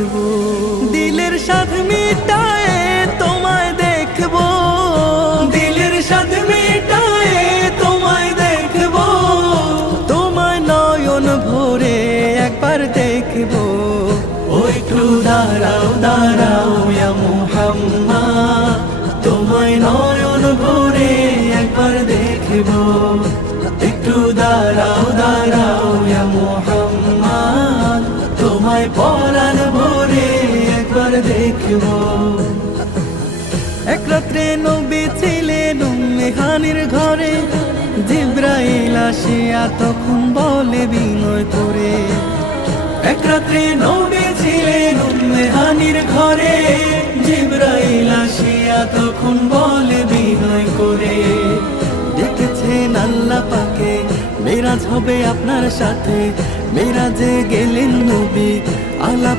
দেখবো, দিলের স্বাদ মিটায়ে তোমায় দেখবো, দিলের স্বাদ মিটায়ে তোমায় দেখবো, তোমায় নয়ন ভরে একবার দেখবো। ও একটু দাঁড়াও দাঁড়াও ইয়া মুহাম্মদ, তোমায় নয়ন ভরে একবার দেখবো। একটু দাঁড়াও দাঁড়াও ইয়া মুহাম্মদ, তোমায় পরাণ ভরে একবার দেখবো। এক রাত্রে নবী ছিলেন উম্মে হানির ঘরে, জিবরাইল আসিয়া তখন বলে বিনয় করে। এক রাত্রে নবী ছিলেন উম্মে হানির ঘরে, জিবরাইল আসিয়া তখন বলে বিনয় করে। ডেকেছেন আল্লাহ পাকে, মেরাজ হবে আপনার সাথে, মেরাজে গেলেন নবী আলাপ